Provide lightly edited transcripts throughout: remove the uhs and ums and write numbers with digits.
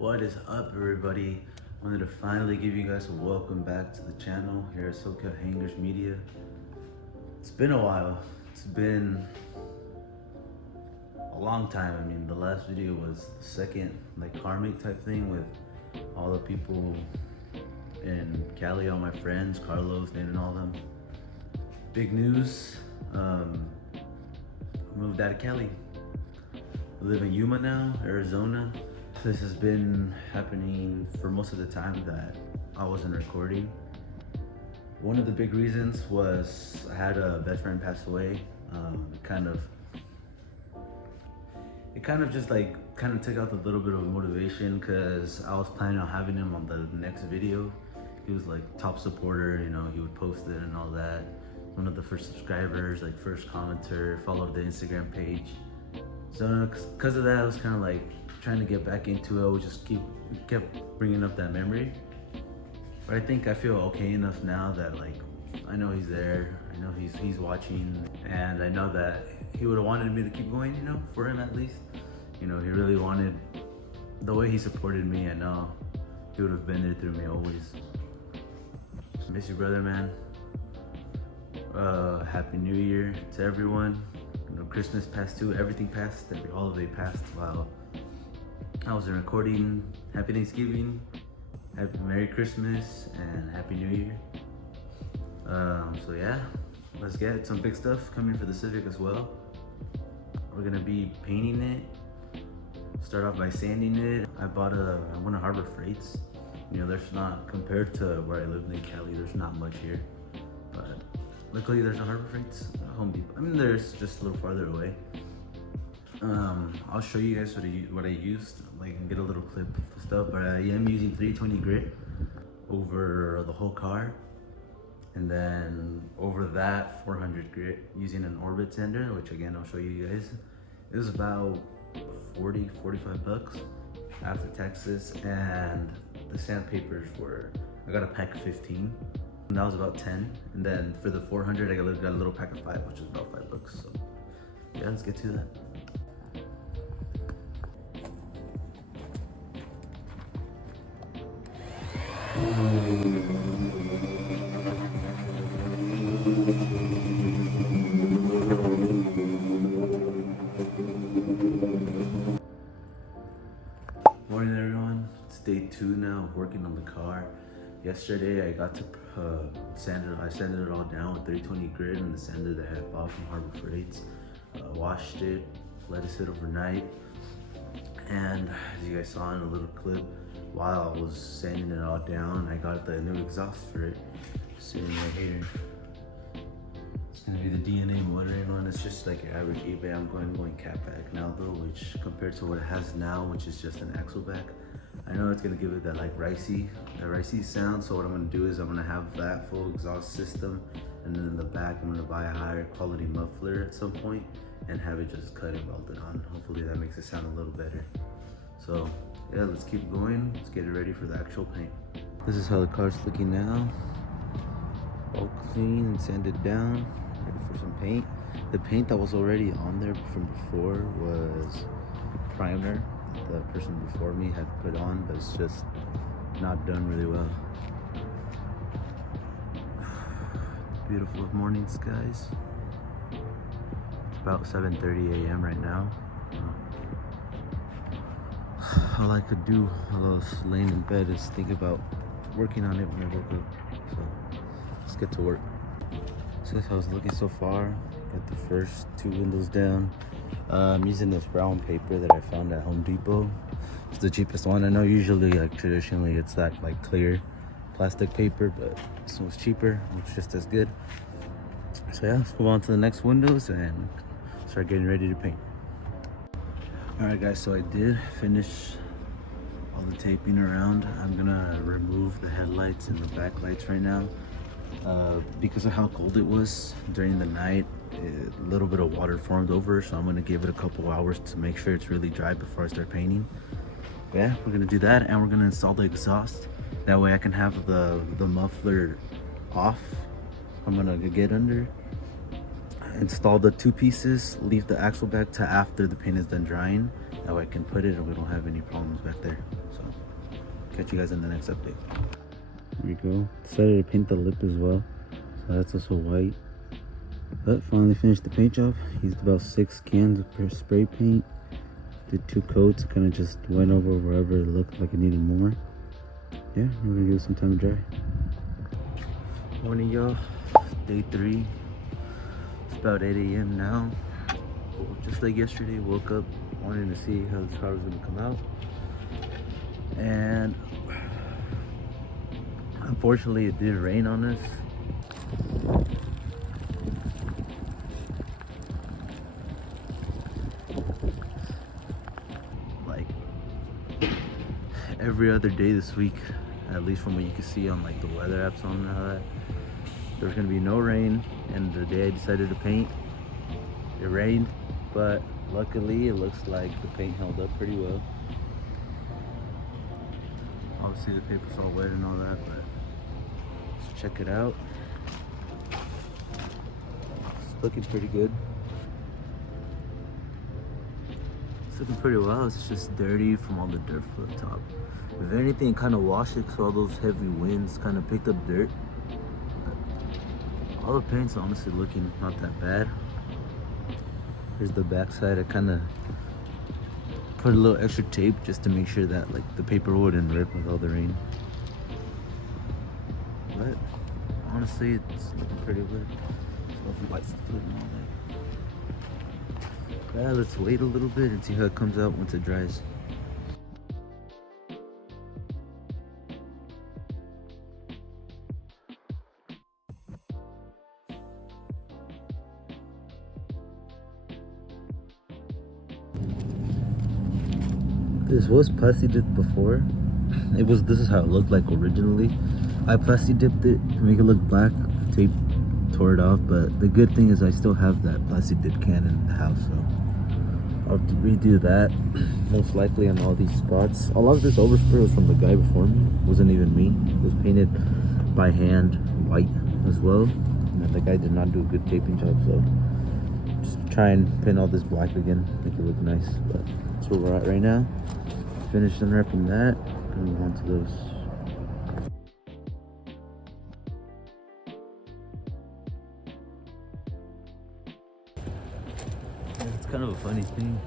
What is up, everybody? Wanted to finally give you guys a welcome back to the channel here at SoCalHangerz Media. It's been a while. It's been a long time. I mean, the last video was the second karmic type thing with all the people in Cali, all my friends, Carlos, Dan, and all them. Big news. Moved out of Cali. I live in Yuma now, Arizona. This has been happening for most of the time that I wasn't recording. One of the big reasons was I had a best friend pass away. It kind of just took out the little bit of motivation, because I was planning on having him on the next video. He was like top supporter, you know, he would post it and all that. One of the first subscribers, like first commenter, followed the Instagram page. So because of that, I was kind of like trying to get back into it. We just kept bringing up that memory. But I think I feel okay enough now that I know he's there. I know he's watching, and I know that he would have wanted me to keep going, you know, for him at least. You know, he really wanted, the way he supported me, I know he would have been there through me always. Miss you, brother, man. Happy New Year to everyone. You know, Christmas passed too, everything passed, every holiday passed while I wasn't recording. Happy Thanksgiving, happy Merry Christmas, and Happy New Year. So yeah, let's get some big stuff coming for the Civic as well. We're gonna be painting it. Start off by sanding it. I went to Harbor Freights. You know, there's not, compared to where I live in Cali, there's not much here. But luckily there's a Harbor Freights, Home Depot. I mean, there's just a little farther away. I'll show you guys what I used, and get a little clip of stuff. But I am using 320 grit over the whole car, and then over that 400 grit using an Orbit sander, which again I'll show you guys. It was about 40-45 bucks after taxes, and the sandpapers I got a pack of 15, and that was about 10. And then for the 400 I got a little pack of 5, which is about 5 bucks. So yeah, let's get to that. Morning, everyone. It's day 2 now of working on the car. Yesterday I got to sanded it all down with 320 grit and the sander that I had bought from Harbor Freights. Washed it, let it sit overnight, and as you guys saw in a little clip, while I was sanding it all down, I got the new exhaust for it sitting right here. It's gonna be the DNA motoring one. It's just like your average eBay. I'm going cat back now though, which compared to what it has now, which is just an axle back, I know it's gonna give it that ricey sound. So what I'm gonna do is I'm gonna have that full exhaust system, and then in the back I'm gonna buy a higher quality muffler at some point and have it just cut and welded on. Hopefully that makes it sound a little better. So yeah, let's keep going. Let's get it ready for the actual paint. This is how the car's looking now. All clean and sanded down, ready for some paint. The paint that was already on there from before was primer. The person before me had put on, but it's just not done really well. Beautiful morning skies. It's about 7:30 a.m. right now. All I could do while I was laying in bed is think about working on it when I woke up. So let's get to work. So that's how it's looking so far. Got the first 2 windows down. I'm using this brown paper that I found at Home Depot. It's the cheapest one. I know usually traditionally it's that clear plastic paper, but this one's cheaper. It's just as good. So yeah, let's move on to the next windows and start getting ready to paint. Alright guys, so I did finish all the taping around. I'm gonna remove the headlights and the backlights right now. Because of how cold it was during the night, a little bit of water formed over, so I'm gonna give it a couple hours to make sure it's really dry before I start painting. But yeah, we're gonna do that, and we're gonna install the exhaust. That way I can have the muffler off. I'm gonna get under, install the 2 pieces, leave the axle back to after the paint is done drying. That way I can put it and we don't have any problems back there. So catch you guys in the next update. There you go. Decided to paint the lip as well, so that's also white. But finally finished the paint job. Used about 6 cans of spray paint. Did 2 coats, kind of just went over wherever it looked like it needed more. Yeah, we're gonna give it some time to dry. Morning, y'all. Day 3. It's about 8 a.m. now. Just like yesterday, woke up wanting to see how this car was gonna come out. And unfortunately, it did rain on us. Like every other day this week, at least from what you can see on like the weather apps on that, there's gonna be no rain. And the day I decided to paint, it rained, but luckily it looks like the paint held up pretty well. Obviously the paper's all wet and all that, but let's check it out. It's looking pretty good. It's looking pretty well. It's just dirty from all the dirt from the top. If anything, it kind of washed it because all those heavy winds kind of picked up dirt. But all the paint's honestly looking not that bad. Here's the back side. I kind of put a little extra tape just to make sure that like the paper wouldn't rip with all the rain. But honestly, it's looking pretty good. Yeah, let's wait a little bit and see how it comes out once it dries. This was plastic dipped before. This is how it looked like originally. I plastic dipped it to make it look black. Tape tore it off, but the good thing is I still have that plastic dip can in the house, so I'll redo that most likely on all these spots. A lot of this overspray was from the guy before me. It wasn't even me. It was painted by hand white as well, and the guy did not do a good taping job, so just try and paint all this black again, make it look nice. But that's where we're at right now. Finished unwrapping that. Gonna move on to those. It's kind of a funny thing.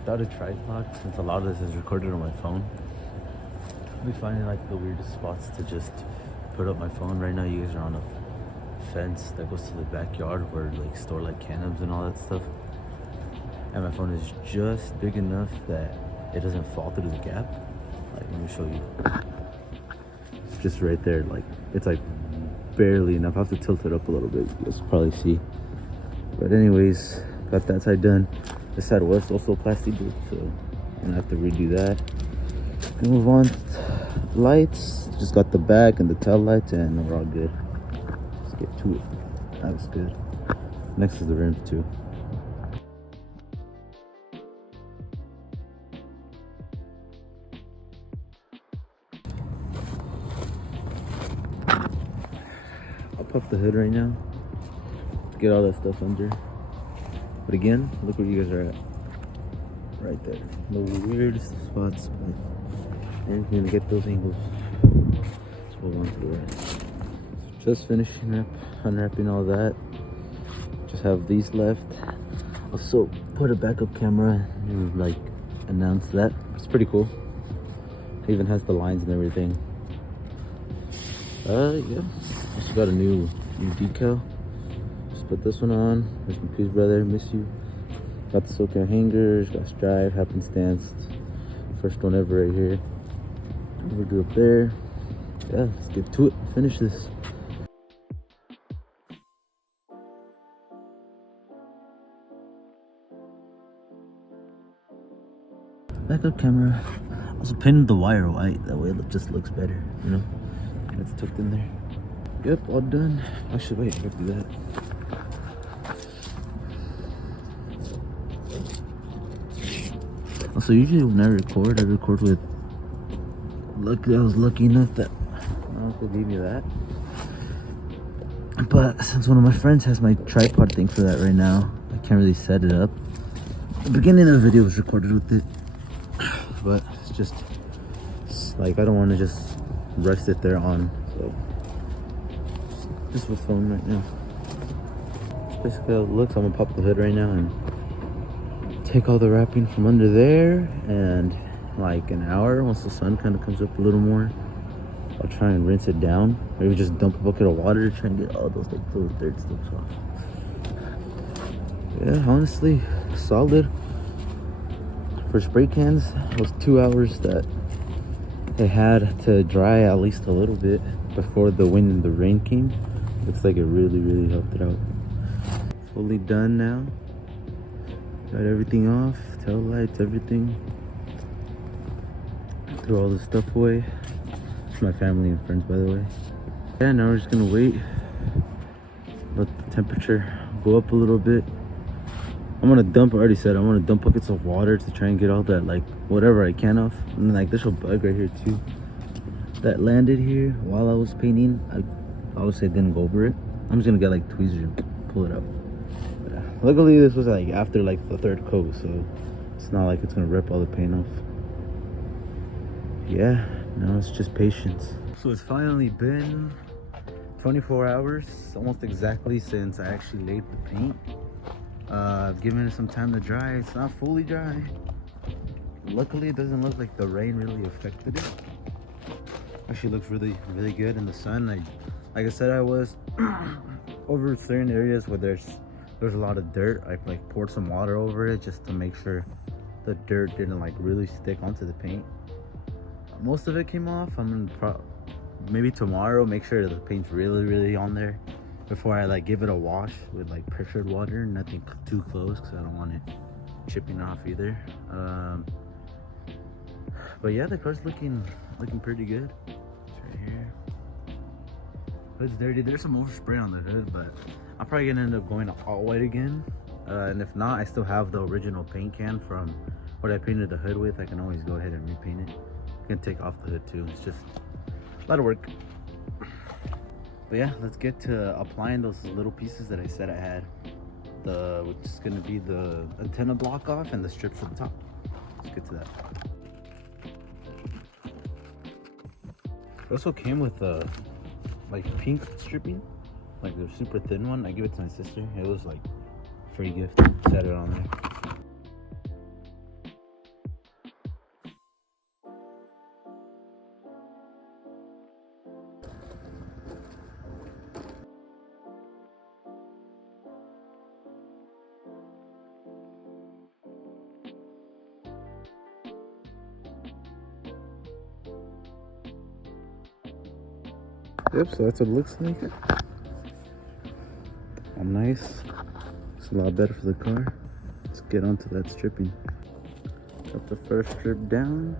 Without a tripod, since a lot of this is recorded on my phone, I'll be finding like the weirdest spots to just put up my phone. Right now, you guys are on a fence that goes to the backyard where like store like cannabis and all that stuff. And my phone is just big enough that it doesn't fall through the gap. Like, let me show you. It's just right there. Like, it's like barely enough. I have to tilt it up a little bit. You guys can probably see. But anyways, got that side done. This side was also plastic dip, so I'm gonna have to redo that. And move on to lights. Just got the back and the tail lights, and we're all good. Let's get to it. That was good. Next is the rims too. I'll pop the hood right now. Get all that stuff under. But again, look where you guys are at. Right there. The weirdest spots, but I'm gonna get those angles. Let's move on to the rest. Just finishing up, unwrapping all that. Just have these left. Also put a backup camera and like announce that. It's pretty cool. It even has the lines and everything. Yeah. Also got a new decal. Just put this one on. Rest in peace, brother. Miss you. Got the SoCalHangerz. Got Strive, happenstance. First one ever right here. We'll do it there. Yeah, let's get to it. Finish this. Backup camera. Also painted the wire white. That way it just looks better, you know? It's tucked in there. Yep, all done. Actually, wait, I gotta do that. Also, usually when I record with. I was lucky enough that I don't know if they gave me that. But since one of my friends has my tripod thing for that right now, I can't really set it up. The beginning of the video was recorded with it, but it's just Like, I don't want to just rest it there on. So just with phone right now. Basically how it looks. I'm gonna pop the hood right now and take all the wrapping from under there, and like an hour, once the sun kind of comes up a little more, I'll try and rinse it down. Maybe just dump a bucket of water to try and get all those like those dirt stuff off. Yeah, honestly, solid. For spray cans, those 2 hours that they had to dry at least a little bit before the wind and the rain came, looks like it really helped it out. Fully done now. Got everything off, tail lights, everything. Threw all this stuff away. It's my family and friends, by the way. Yeah, now we're just gonna wait. Let the temperature go up a little bit. I'm gonna dump, I already said, I'm gonna dump buckets of water to try and get all that, like, whatever I can off. And like, there's a bug right here too that landed here while I was painting. I obviously didn't go over it. I'm just gonna get like tweezers and pull it out. But, luckily this was like after like the 3rd coat, so it's not like it's gonna rip all the paint off. Yeah, now it's just patience. So it's finally been 24 hours, almost exactly, since I actually laid the paint. I've given it some time to dry. It's not fully dry. Luckily, it doesn't look like the rain really affected it. Actually looks really good in the sun. Like I said, I was over certain areas where there's a lot of dirt. I like poured some water over it just to make sure the dirt didn't like really stick onto the paint. Most of it came off. I'm gonna maybe tomorrow make sure that the paint's really on there before I like give it a wash with like pressured water. Nothing too close because I don't want it chipping off either. But yeah, the car's looking pretty good. It's right here. Hood's dirty. There's some overspray on the hood, but I'm probably gonna end up going all white again. And if not, I still have the original paint can from what I painted the hood with. I can always go ahead and repaint it. I'm gonna take off the hood too. It's just a lot of work. But yeah, let's get to applying those little pieces that I said I had. Which is gonna be the antenna block off and the strips at the top. Let's get to that. It also came with like pink stripping, like the super thin one. I gave it to my sister. It was like free gift. Set it on there. Yep, so that's what it looks like. I'm nice. It's a lot better for the car. Let's get onto that stripping. Got the first strip down.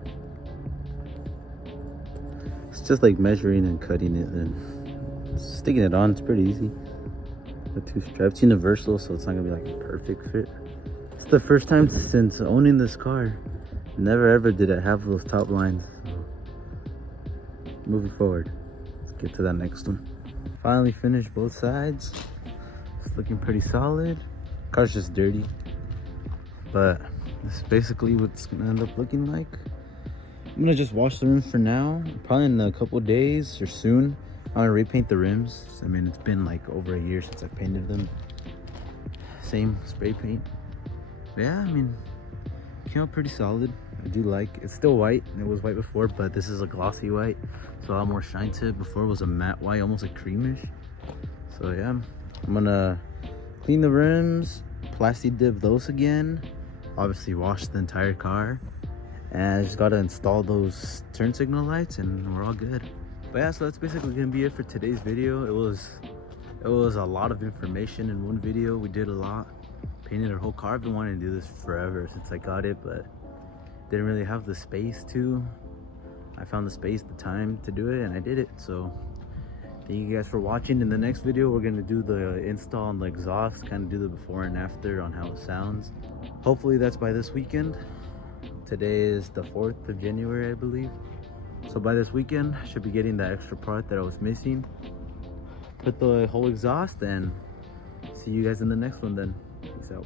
It's just like measuring and cutting it and sticking it on. It's pretty easy. The 2 straps, universal, so it's not gonna be like a perfect fit. It's the first time since owning this car. Never ever did it have those top lines. So moving forward. Get to that next one. Finally finished both sides. It's looking pretty solid. Car's just dirty, but this is basically what it's gonna end up looking like. I'm gonna just wash the rims for now. Probably in a couple days or soon I'm gonna repaint the rims. I mean, it's been like over a year since I painted them. Same spray paint. But yeah, I mean, it came out pretty solid. I do like it's still white. It was white before, but this is a glossy white, so a lot more shine to it. Before it was a matte white, almost like creamish. So yeah, I'm gonna clean the rims, plasti dip those again, obviously wash the entire car, and I just gotta install those turn signal lights and we're all good. But yeah, so that's basically gonna be it for today's video. It was a lot of information in one video. We did a lot, painted our whole car. I've been wanting to do this forever since I got it, but didn't really have the space to. I found the space, the time to do it, and I did it. So thank you guys for watching. In the next video, we're gonna do the install on the exhaust, kind of do the before and after on how it sounds. Hopefully that's by this weekend. Today is the 4th of January, I believe. So by this weekend, I should be getting that extra part that I was missing. Put the whole exhaust, and see you guys in the next one then. Peace out.